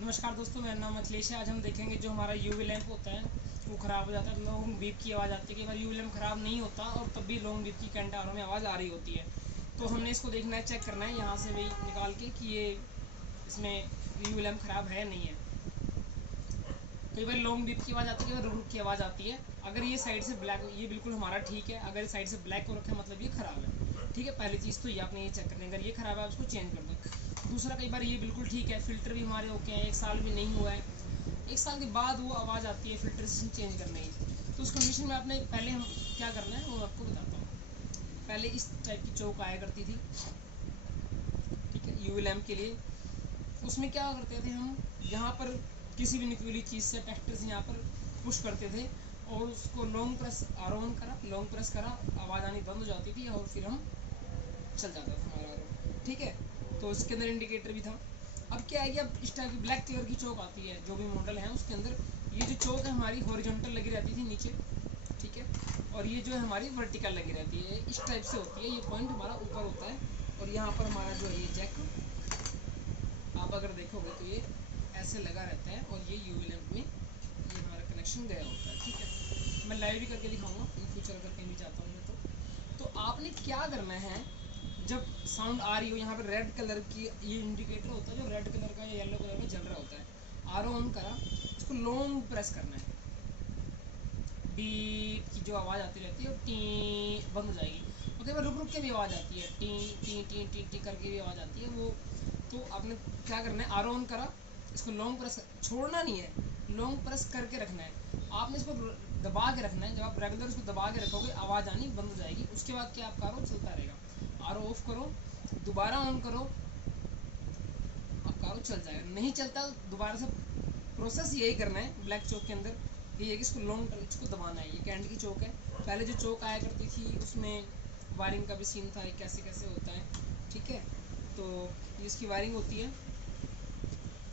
नमस्कार दोस्तों, मेरा नाम अखिलेश है। आज हम देखेंगे जो हमारा यूवी लैंप होता है वो ख़राब हो जाता है, लॉन्ग बीप की आवाज़ आती है। कई बार यूवी लैंप ख़राब नहीं होता और तब भी लॉन्ग बीप की कैंटारों में आवाज़ आ रही होती है। तो हमने इसको देखना है, चेक करना है यहाँ से भी निकाल के कि ये इसमें यूवी लैंप ख़राब है नहीं है। कई बार लॉन्ग बीप की आवाज़ आती है, कई बार रुक रुक की आवाज़ आती है। अगर ये साइड से ब्लैक, ये बिल्कुल हमारा ठीक है। अगर साइड से ब्लैक हो रखा है मतलब ये ख़राब है। ठीक है, पहली चीज़ तो ये आपने ये चेक करनी है। अगर ये ख़राब है आप इसको चेंज कर दो। दूसरा, कई बार ये बिल्कुल ठीक है, फ़िल्टर भी हमारे ओके हैं, 1 साल भी नहीं हुआ है, 1 साल के बाद वो आवाज़ आती है फ़िल्टर सिस्टम चेंज करने की। तो उस कंडीशन में आपने पहले हम क्या करना है वो आपको बताता हूँ। पहले इस टाइप की चौक आया करती थी, ठीक है, यूवी लैम्प के लिए। उसमें क्या करते थे हम, यहाँ पर किसी भी निकली चीज़ से ट्रैक्टर से यहाँ पर पुश करते थे और उसको लॉन्ग प्रेस ऑन करा, लॉन्ग प्रेस करा, आवाज़ आनी बंद हो जाती थी और फिर हम चल जाता था हमारा आर। ठीक है, तो इसके अंदर इंडिकेटर भी था। अब क्या है कि अब इस टाइप की ब्लैक कलर की चौक आती है, जो भी मॉडल है उसके अंदर ये जो चौक है हमारी हॉरिजॉन्टल लगी रहती थी नीचे, ठीक है, और ये जो है हमारी वर्टिकल लगी रहती है, इस टाइप से होती है। ये पॉइंट हमारा ऊपर होता है और यहाँ पर हमारा जो है ये जैक, आप अगर देखोगे तो ये ऐसे लगा रहता है और ये यूवी लैंप में ये हमारा कनेक्शन गया होता है। ठीक है, मैं लाइव भी करके दिखाऊंगा इन फ्यूचर अगर कहीं भी जाता हूँ मैं। तो आपने क्या करना है, जब साउंड आ रही हो, यहाँ पर रेड कलर की ये इंडिकेटर होता है जो रेड कलर का या येलो कलर में जल रहा होता है। आर ऑन करा, इसको लॉन्ग प्रेस करना है, बीप की जो आवाज़ आती रहती है वो टी बंद हो जाएगी। और कई बार रुक रुक के भी आवाज़ आती है, T T T T T करके भी आवाज़ आती है वो। तो आपने क्या करना है, आर ऑन करा, इसको लॉन्ग प्रेस छोड़ना नहीं है, लॉन्ग प्रेस करके रखना है। आपने इसको दबा के रखना है। जब आप रेगुलर इसको दबा के रखोगे आवाज़ आनी बंद हो जाएगी। उसके बाद क्या, आपका आर चलता रहेगा। आर ऑफ करो, दोबारा ऑन करो, आपका आर चल जाएगा। नहीं चलता दोबारा से प्रोसेस यही करना है ब्लैक चौक के अंदर। ये है कि इसको लॉन्ग इसको दबाना है। ये कैंड की चौक है, पहले जो चौक आया करती थी उसमें वायरिंग का भी सीन था, कैसे कैसे होता है। ठीक है, तो ये इसकी वायरिंग होती है।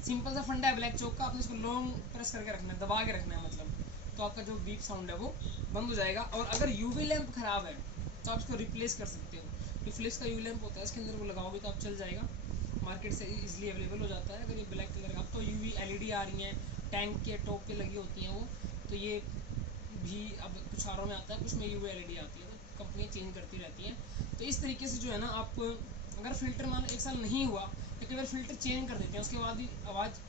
सिंपल सा फंडा है ब्लैक चौक का, आपने इसको लॉन्ग प्रेस करके रखना है, दबा के रखना है मतलब, तो आपका जो बीप साउंड है वो बंद हो जाएगा। और अगर यूवी लैंप खराब है तो आप इसको रिप्लेस कर सकते हो। रिप्लेस का यूवी लैंप होता है, इसके अंदर वो लगाओगे तो आप चल जाएगा, मार्केट से इजीली अवेलेबल हो जाता है। अगर ये ब्लैक कलर का, अब तो यूवी एलईडी आ रही हैं, टैंक के टॉप पे लगी होती हैं वो, तो ये भी अब कुछ आरों में आता है, कुछ में यूवी एलईडी आती है, तो कंपनियाँ चेंज करती रहती हैं। तो इस तरीके से जो है ना, आप अगर फ़िल्टर मान 1 साल नहीं हुआ तो कई बार फ़िल्टर चेंज कर देते हैं, उसके बाद भी आवाज़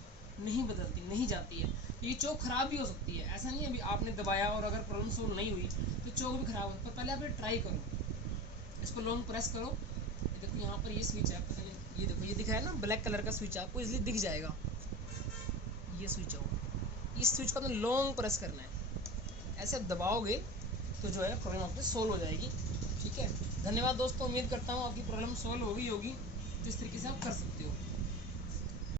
नहीं बदलती, नहीं जाती है। ये चौक ख़राब भी हो सकती है, ऐसा नहीं है अभी आपने दबाया और अगर प्रॉब्लम सोल्व नहीं हुई तो चौक भी ख़राब हो। पर पहले आप ये ट्राई करो, इसको लॉन्ग प्रेस करो। ये देखो यहाँ पर ये स्विच है, पता नहीं, ये देखो ये दिखा है ना ब्लैक कलर का स्विच, आपको इजीली दिख जाएगा। ये स्विच है, इस स्विच को आपने लॉन्ग प्रेस करना है, ऐसे आप दबाओगे तो जो है प्रॉब्लम आपकी सोल्व हो जाएगी। ठीक है, धन्यवाद दोस्तों, उम्मीद करता हूँ आपकी प्रॉब्लम सोल्व हो गई होगी। तो इस तरीके से आप कर सकते हो।